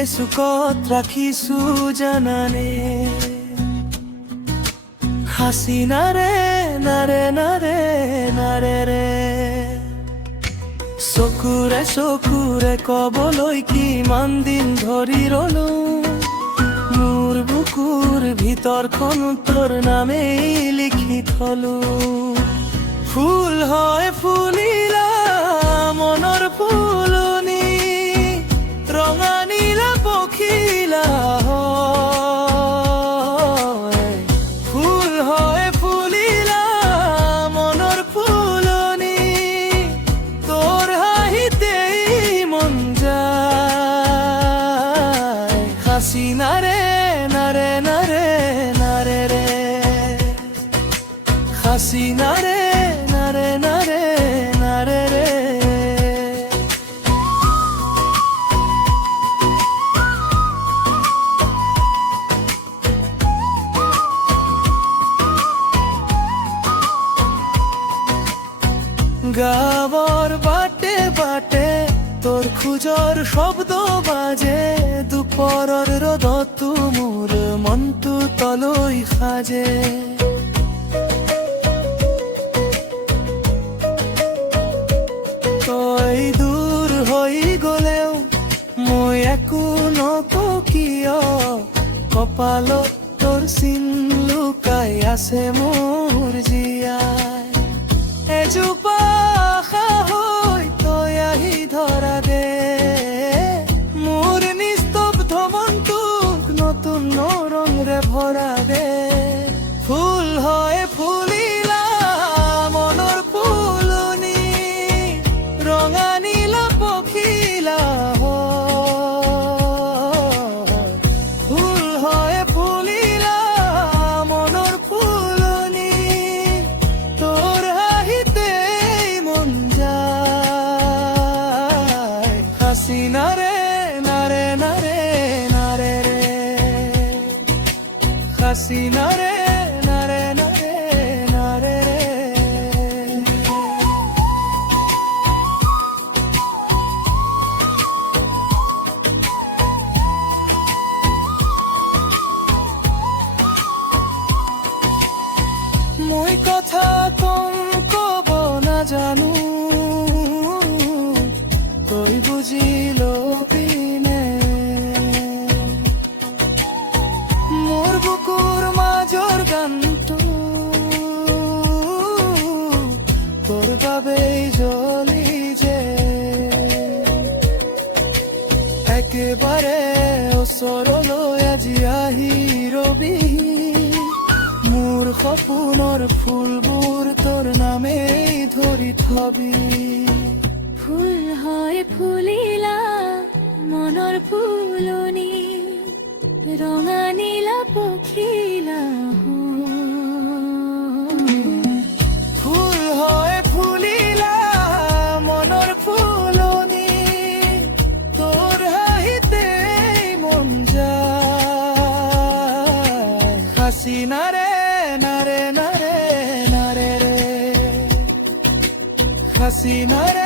এচুকত ৰাখিছো জানানে। হাচিনাৰে নাৰে নাৰে নাৰে ৰে, চকুৰে চকুৰে কবলৈ কিমান দিন ধৰি ৰলো, মোৰ বুকুৰ ভিতৰখন তোৰ নামেই লিখি থলো। ফুল হয় ফুলিলা মনৰ ফুলনি, ৰঙা নীলা পখিলা হয়। ফুল হয় ফুলিলা মনৰ ফুলনি, তোৰ হাঁহিতেই মন যায়। হাচিনাৰে নাৰে নাৰে নাৰে ৰে, হাচিনাৰে নাৰে নাৰে নাৰে ৰে। গাঁৱৰ বাটে বাটে তোৰ খোজৰ শব্দ বাজে, দুপৰৰ ৰ'দতো মোৰ মনটো তলৈ সাজে। তই দূৰ হৈ গলেও মই একো নকওঁ কিয়, কপালত তোৰ চিন লুকাই আছে মোৰ জীয়াই। এজোপা আশা হৈ তই আহি ধৰা দে, মোৰ নিস্তব্ধ মনটোক নতুন ৰঙৰে ভৰা দে। ফুল হয় ফুলিলা মনৰ ফুলনি, ৰঙা নীলা পখিলা হয়। ফুল হয় ফুলিলা মনৰ ফুলনি, তোৰ হাঁহিতেই মন যায়। হাচিনাৰে নাৰে নাৰে নাৰে ৰে, হাচিনাৰে নাৰে নাৰে নাৰে ৰে। মই কথা কম কব নাজানো, তই বুজি লবিনে। মোৰ বুকুৰ মাজৰ গানটো তোৰ বাবেই জ্বলি যে, একেবাৰে ওচৰলৈ আজি আহি ৰবি। মোৰ সপোনৰ ফুলবোৰ তোৰ নামেই ধৰি থবি। ফুল হয় ফুলিলা মনৰ ফুলনি, ৰঙা নীলা পখিলা হয়। ফুল হয় ফুলিলা মনৰ ফুলনি, তোৰ হাঁহিতেই মন যায়। হাচিনাৰে নাৰে নাৰে নাৰে ৰে, হাচিনাৰে